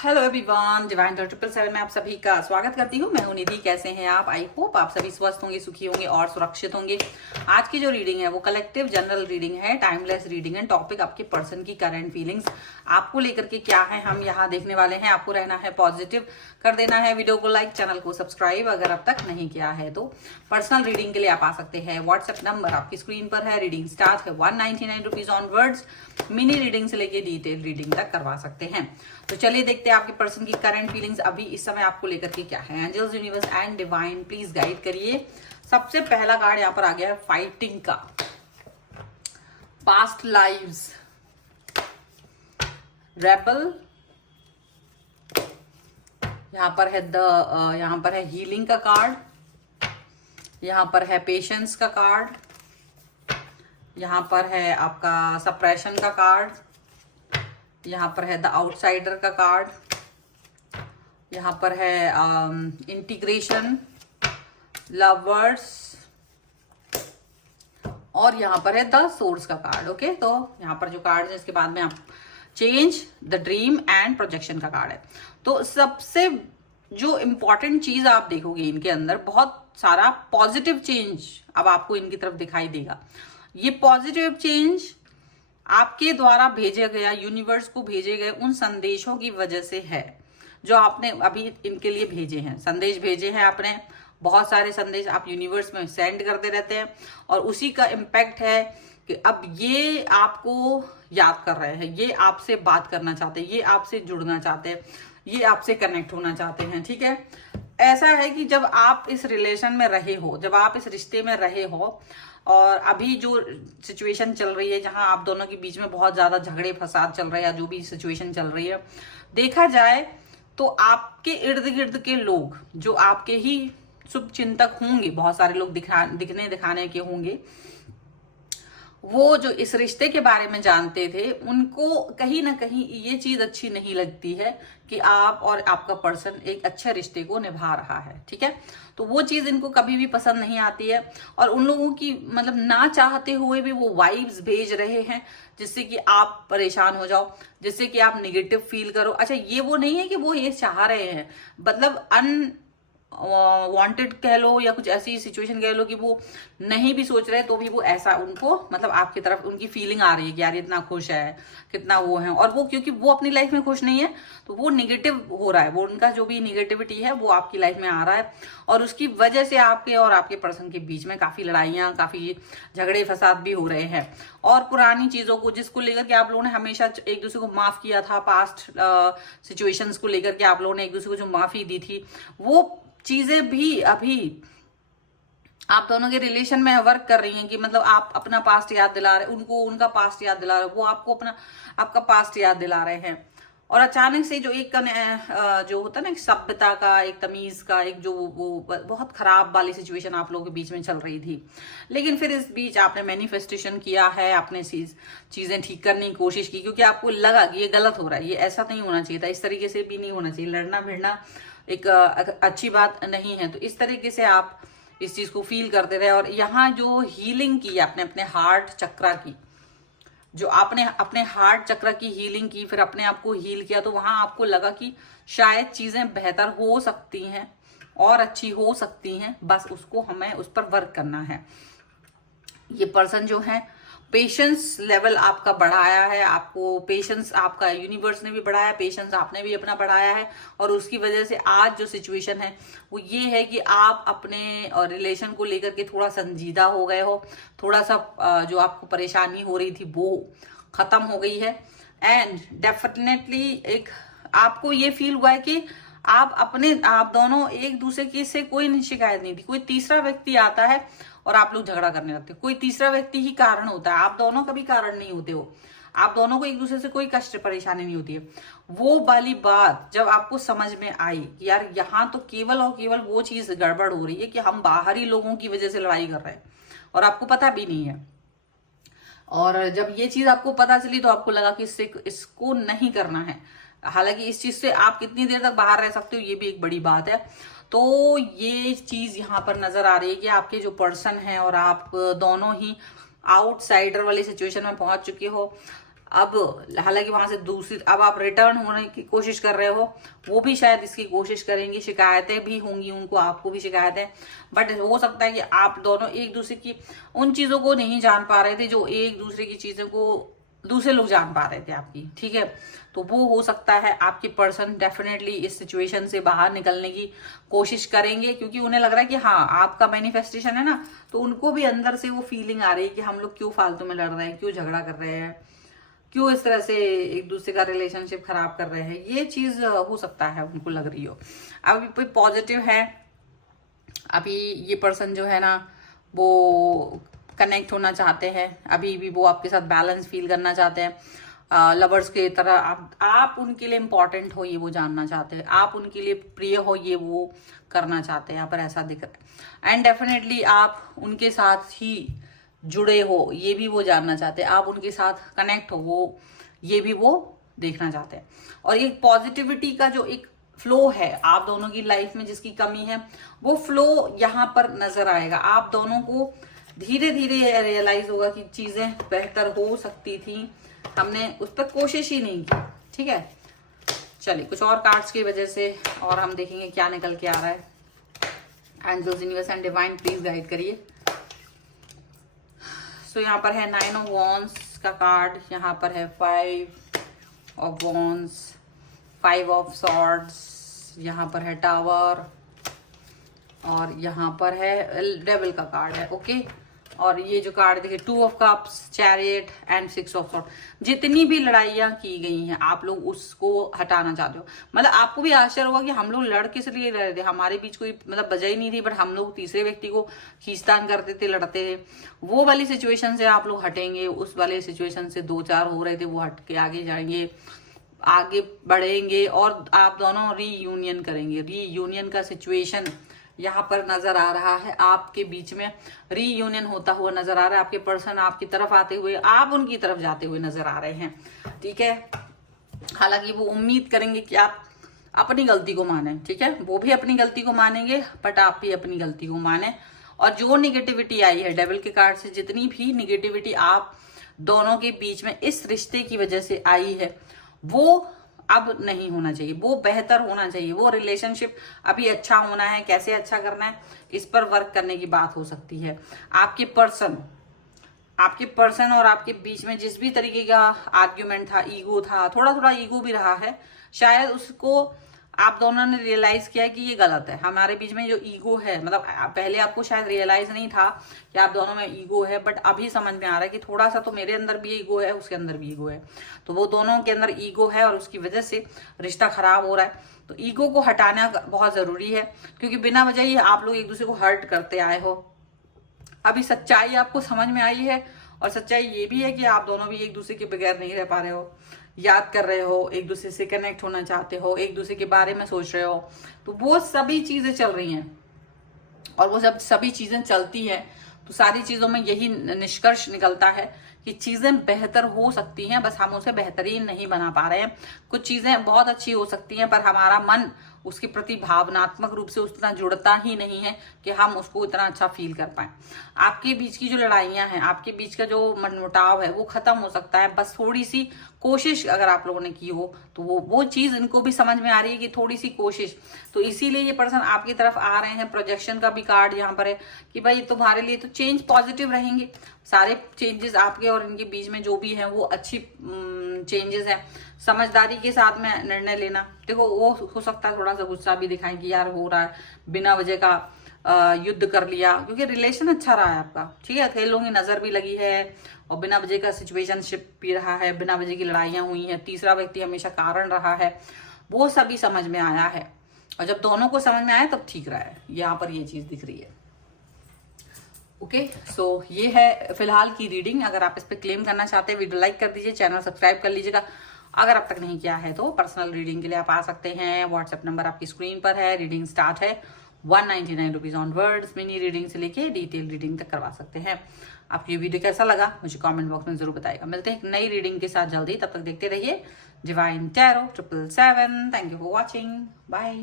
Hello everyone, divine 777 में आप सभी का स्वागत करती हूँ। मैं हूँ निधि। कैसे हैं आप? आई होप आप सभी स्वस्थ होंगे, सुखी होंगे और सुरक्षित होंगे। आज की जो रीडिंग है वो कलेक्टिव जनरल रीडिंग है, टाइमलेस रीडिंग है। टॉपिक आपके पर्सन की करंट फीलिंग्स आपको लेकर के क्या है हम यहाँ देखने वाले हैं। आपको रहना है पॉजिटिव, कर देना है वीडियो को लाइक, चैनल को सब्सक्राइब अगर अब तक नहीं किया है तो। पर्सनल रीडिंग के लिए आप आ सकते हैं, व्हाट्सएप नंबर आपकी स्क्रीन पर है। रीडिंग स्टार्ट है 199 रुपीज ऑनवर्ड्स। मिनी रीडिंग से लेके डिटेल रीडिंग तक करवा सकते हैं। तो चलिए देखते हैं आपके पर्सन की करंट फीलिंग्स अभी इस समय आपको लेकर के क्या है। Angels, universe and divine please guide करिए। सबसे पहला कार्ड यहाँ पर आ गया है फाइटिंग का, पास्ट लाइव्स, रेबल। यहाँ पर है यहाँ पर है हीलिंग का कार्ड, यहाँ पर है पेशेंस का कार्ड, यहाँ पर है आपका सप्रेशन का कार्ड, यहाँ पर है द आउटसाइडर का कार्ड, यहाँ पर है इंटीग्रेशन, लवर्स, और यहाँ पर है द सोर्स का कार्ड। ओके, तो यहाँ पर जो कार्ड है इसके बाद में आप change, the dream and projection का कार्ड है। तो सबसे जो इम्पोर्टेंट चीज आप देखोगे इनके अंदर बहुत सारा पॉजिटिव चेंज अब आपको इनकी तरफ दिखाई देगा। ये पॉजिटिव चेंज आपके द्वारा भेजे गया, यूनिवर्स को भेजे गए उन संदेशों की वजह से है जो आपने अभी इनके लिए भेजे हैं। संदेश भेजे हैं आपने, बहुत सारे संदेश आप यूनिवर्स में सेंड करते रहते हैं और उसी का इम्पैक्ट है कि अब ये आपको याद कर रहे हैं, ये आपसे बात करना चाहते हैं, ये आपसे जुड़ना चाहते हैं, ये आपसे कनेक्ट होना चाहते हैं। ठीक है, ऐसा है कि जब आप इस रिलेशन में रहे हो, जब आप इस रिश्ते में रहे हो और अभी जो सिचुएशन चल रही है जहां आप दोनों के बीच में बहुत ज्यादा झगड़े फसाद चल रहे हैं, जो भी सिचुएशन चल रही है, देखा जाए तो आपके इर्द गिर्द के लोग जो आपके ही शुभ चिंतक होंगे, बहुत सारे लोग दिखने दिखाने के होंगे, वो जो इस रिश्ते के बारे में जानते थे उनको कहीं ना कहीं ये चीज अच्छी नहीं लगती है कि आप और आपका पर्सन एक अच्छे रिश्ते को निभा रहा है। ठीक है, तो वो चीज इनको कभी भी पसंद नहीं आती है और उन लोगों की मतलब ना चाहते हुए भी वो वाइब्स भेज रहे हैं जिससे कि आप परेशान हो जाओ, जिससे कि आप निगेटिव फील करो। अच्छा, ये वो नहीं है कि वो ये चाह रहे हैं, मतलब वांटेड कह लो या कुछ ऐसी सिचुएशन कह लो कि वो नहीं भी सोच रहे तो भी वो ऐसा उनको मतलब आपकी तरफ उनकी फीलिंग आ रही है कि यार इतना खुश है, कितना वो है, और वो क्योंकि वो अपनी लाइफ में खुश नहीं है तो वो निगेटिव हो रहा है, वो उनका जो भी निगेटिविटी है वो आपकी लाइफ में आ रहा है और उसकी वजह से आपके और आपके पर्सन के बीच में काफी लड़ाइयां, काफी झगड़े फसाद भी हो रहे हैं। और पुरानी चीजों को जिसको लेकर के आप लोगों ने हमेशा एक दूसरे को माफ किया था, पास्ट सिचुएशंस को लेकर के आप लोगों ने एक दूसरे को जो माफी दी थी, वो चीजें भी अभी आप दोनों के रिलेशन में वर्क कर रही हैं कि मतलब आप अपना पास्ट याद दिला रहे, उनको उनका पास्ट याद दिला रहे, वो आपको अपना आपका पास्ट याद दिला रहे हैं। और अचानक से जो एक जो होता है ना, एक सभ्यता का, एक तमीज का, एक जो वो बहुत खराब वाली सिचुएशन आप लोगों के बीच में चल रही थी, लेकिन फिर इस बीच आपने मैनिफेस्टेशन किया है, आपने चीजें ठीक करने की कोशिश की क्योंकि आपको लगा कि ये गलत हो रहा है, ये ऐसा नहीं होना चाहिए था, इस तरीके से भी नहीं होना चाहिए, लड़ना भिड़ना एक अच्छी बात नहीं है। तो इस तरीके से आप इस चीज को फील करते रहे और यहाँ जो हीलिंग की आपने अपने हार्ट चक्रा की, जो आपने अपने हार्ट चक्र की हीलिंग की, फिर अपने आप को हील किया, तो वहां आपको लगा कि शायद चीजें बेहतर हो सकती हैं और अच्छी हो सकती हैं, बस उसको हमें उस पर वर्क करना है। ये पर्सन जो है पेशेंस लेवल आपका बढ़ाया है, आपको पेशेंस आपका यूनिवर्स ने भी बढ़ाया, पेशेंस आपने भी अपना बढ़ाया है और उसकी वजह से आज जो सिचुएशन है वो ये है कि आप अपने रिलेशन को लेकर के थोड़ा संजीदा हो गए हो, थोड़ा सा जो आपको परेशानी हो रही थी वो खत्म हो गई है। एंड डेफिनेटली एक आपको ये फील हुआ है कि आप दोनों एक दूसरे की से कोई शिकायत नहीं थी, कोई तीसरा व्यक्ति आता है और आप लोग झगड़ा करने लगते हो, कोई तीसरा व्यक्ति ही कारण होता है, आप दोनों कभी कारण नहीं होते हो, आप दोनों को एक दूसरे से कोई कष्ट परेशानी नहीं होती है। वो वाली बात जब आपको समझ में आई कि यार यहाँ तो केवल और केवल वो चीज गड़बड़ हो रही है कि हम बाहरी लोगों की वजह से लड़ाई कर रहे हैं और आपको पता भी नहीं है, और जब ये चीज आपको पता चली तो आपको लगा कि इसको नहीं करना है। हालांकि इस चीज से आप कितनी देर तक बाहर रह सकते हो ये भी एक बड़ी बात है। तो ये चीज यहाँ पर नजर आ रही है कि आपके जो पर्सन है और आप दोनों ही आउटसाइडर वाली सिचुएशन में पहुंच चुके हो। अब हालांकि वहां से दूसरी अब आप रिटर्न होने की कोशिश कर रहे हो, वो भी शायद इसकी कोशिश करेंगी, शिकायतें भी होंगी उनको, आपको भी शिकायतें, बट हो सकता है कि आप दोनों एक दूसरे की उन चीजों को नहीं जान पा रहे थे जो एक दूसरे की चीजों को दूसरे लोग जान पा रहे थे आपकी, ठीक है। तो वो हो सकता है आपके पर्सन डेफिनेटली इस सिचुएशन से बाहर निकलने की कोशिश करेंगे, क्योंकि उन्हें लग रहा है कि हाँ आपका मैनिफेस्टेशन है ना, तो उनको भी अंदर से वो फीलिंग आ रही है कि हम लोग क्यों फालतू में लड़ रहे हैं, क्यों झगड़ा कर रहे हैं, क्यों इस तरह से एक दूसरे का रिलेशनशिप खराब कर रहे हैं, ये चीज हो सकता है उनको लग रही हो। अभी कोई पॉजिटिव है, अभी ये पर्सन जो है ना वो कनेक्ट होना चाहते हैं, अभी भी वो आपके साथ बैलेंस फील करना चाहते हैं, लवर्स के तरह आप उनके लिए इम्पोर्टेंट हो ये वो जानना चाहते हैं, आप उनके लिए प्रिय हो ये वो करना चाहते हैं, यहाँ पर ऐसा दिख रहा है। एंड डेफिनेटली आप उनके साथ ही जुड़े हो ये भी वो जानना चाहते हैं, आप उनके साथ कनेक्ट हो वो ये भी वो देखना चाहते हैं। और एक पॉजिटिविटी का जो एक फ्लो है आप दोनों की लाइफ में, जिसकी कमी है वो फ्लो यहाँ पर नजर आएगा। आप दोनों को धीरे धीरे रियलाइज होगा कि चीजें बेहतर हो सकती थी, हमने उस पर कोशिश ही नहीं की, ठीक है। चलिए कुछ और कार्ड्स की वजह से और हम देखेंगे क्या निकल के आ रहा है। Angels, universe and divine please guide करिए। सो यहाँ पर है 9 ऑफ वॉन्ड्स का कार्ड, यहाँ पर है 5 ऑफ वॉन्ड्स, 5 ऑफ सॉर्ड्स, यहाँ पर है टावर, और यहाँ पर है डेविल का कार्ड है, ओके। और ये जो कार्ड देखिए 2 of cups, chariot and 6 of sword. जितनी भी लड़ाइयां की गई हैं आप लोग उसको हटाना चाहते हो, मतलब आपको भी आश्चर्य होगा कि हम लोग लड़ किस लिए रहे थे, हमारे बीच कोई मतलब वजह ही नहीं थी, बट हम लोग तीसरे व्यक्ति को खींचतान करते थे, लड़ते थे। वो वाली सिचुएशन से आप लोग हटेंगे, उस वाले सिचुएशन से 2-4 हो रहे थे वो हट के आगे जाएंगे, आगे बढ़ेंगे और आप दोनों रीयूनियन करेंगे। रीयूनियन का सिचुएशन यहाँ पर नजर आ रहा है, आपके बीच में रीयूनियन होता हुआ नजर आ रहा है। आपके पर्सन आपकी तरफ आते हुए, आप उनकी तरफ जाते हुए नजर आ रहे हैं, ठीक है। हालांकि वो उम्मीद करेंगे कि आप अपनी गलती को माने, ठीक है, वो भी अपनी गलती को मानेंगे बट आप भी अपनी गलती को माने। और जो निगेटिविटी आई है डेविल के कार्ड से, जितनी भी निगेटिविटी आप दोनों के बीच में इस रिश्ते की वजह से आई है वो अब नहीं होना चाहिए, वो बेहतर होना चाहिए। वो रिलेशनशिप अभी अच्छा होना है, कैसे अच्छा करना है इस पर वर्क करने की बात हो सकती है। आपके पर्सन और आपके बीच में जिस भी तरीके का आर्ग्यूमेंट था, ईगो था, थोड़ा थोड़ा ईगो भी रहा है, शायद उसको आप दोनों ने रियलाइज किया कि ये गलत है। हमारे बीच में जो ईगो है, मतलब पहले आपको शायद रियलाइज नहीं था कि आप दोनों में ईगो है, बट अभी समझ में आ रहा है कि थोड़ा सा तो मेरे अंदर भी ईगो है, उसके अंदर भी ईगो है, तो वो दोनों के अंदर ईगो है और उसकी वजह से रिश्ता खराब हो रहा है। तो ईगो को हटाना बहुत जरूरी है, क्योंकि बिना वजह ही आप लोग एक दूसरे को हर्ट करते आए हो। अभी सच्चाई आपको समझ में आई है, और सच्चाई ये भी है कि आप दोनों भी एक दूसरे के बगैर नहीं रह पा रहे हो, याद कर रहे हो, एक दूसरे से कनेक्ट होना चाहते हो, एक दूसरे के बारे में सोच रहे हो। तो वो सभी चीजें चल रही हैं, और वो जब सभी चीजें चलती हैं तो सारी चीजों में यही निष्कर्ष निकलता है कि चीजें बेहतर हो सकती हैं, बस हम उसे बेहतरीन नहीं बना पा रहे हैं। कुछ चीजें बहुत अच्छी हो सकती हैं पर हमारा मन उसके प्रति भावनात्मक रूप से उतना जुड़ता ही नहीं है कि हम उसको इतना अच्छा फील कर पाए। आपके बीच की जो लड़ाइयां हैं, आपके बीच का जो मनमुटाव है वो खत्म हो सकता है, बस थोड़ी सी कोशिश अगर आप लोगों ने की हो तो वो चीज इनको भी समझ में आ रही है कि थोड़ी सी कोशिश। तो इसीलिए ये पर्सन आपकी तरफ आ रहे हैं। प्रोजेक्शन का भी कार्ड यहाँ पर है कि भाई तुम्हारे लिए तो चेंज पॉजिटिव रहेंगे, सारे चेंजेस आपके और इनके बीच में जो भी हैं वो अच्छी चेंजेस हैं। समझदारी के साथ में निर्णय लेना, देखो वो हो सकता है थोड़ा सा गुस्सा भी दिखाएं कि यार हो रहा है, बिना वजह का युद्ध कर लिया, क्योंकि रिलेशन अच्छा रहा है आपका, ठीक है, कई लोगों की नजर भी लगी है और बिना वजह का सिचुएशनशिप भी रहा है, बिना वजह की लड़ाइयां हुई हैं, तीसरा व्यक्ति हमेशा कारण रहा है, वो सभी समझ में आया है। और जब दोनों को समझ में आया तब ठीक रहा है, यहाँ पर ये चीज दिख रही है। ओके, सो ये है फिलहाल की रीडिंग। अगर आप इस पे क्लेम करना चाहते हैं वीडियो लाइक कर दीजिए, चैनल सब्सक्राइब कर लीजिएगा। अगर अब तक नहीं किया है तो पर्सनल रीडिंग के लिए आप आ सकते हैं, व्हाट्सएप नंबर आपकी स्क्रीन पर है। रीडिंग स्टार्ट है 199 रुपीज ऑनवर्ड्स। मिनी रीडिंग से लेके डिटेल रीडिंग तक करवा सकते हैं। आपको ये वीडियो कैसा लगा मुझे कमेंट बॉक्स में जरूर बताइएगा। मिलते हैं एक नई रीडिंग के साथ जल्दी, तब तक देखते रहिए Divine Tarot 777। Thank you for watching, bye.